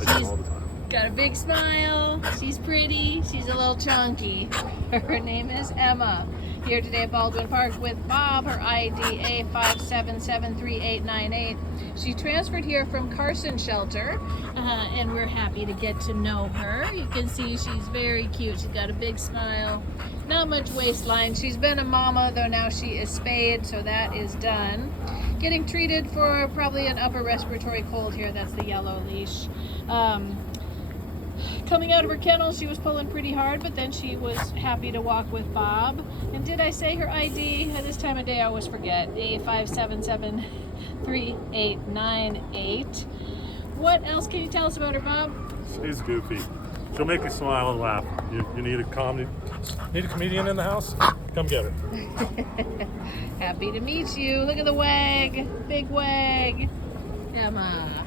I do She's all the time. got a big smile. She's pretty. She's a little chunky. Her name is Emma. Here today at Baldwin Park with Bob. Her ID A5773898. She transferred here from Carson Shelter, and we're happy to get to know her. You can see she's very cute. She's got a big smile. Not much waistline. She's been a mama, though now she is spayed, so that is done. Getting treated for probably an upper respiratory cold here. That's the yellow leash. Coming out of her kennel, she was pulling pretty hard, but then she was happy to walk with Bob. And did I say her ID? At this time of day, I always forget. A5773898. What else can you tell us about her, Bob? She's goofy. She'll make you smile and laugh. You need a comedian in the house? Come get her. Happy to meet you. Look at the wag. Big wag. Emma.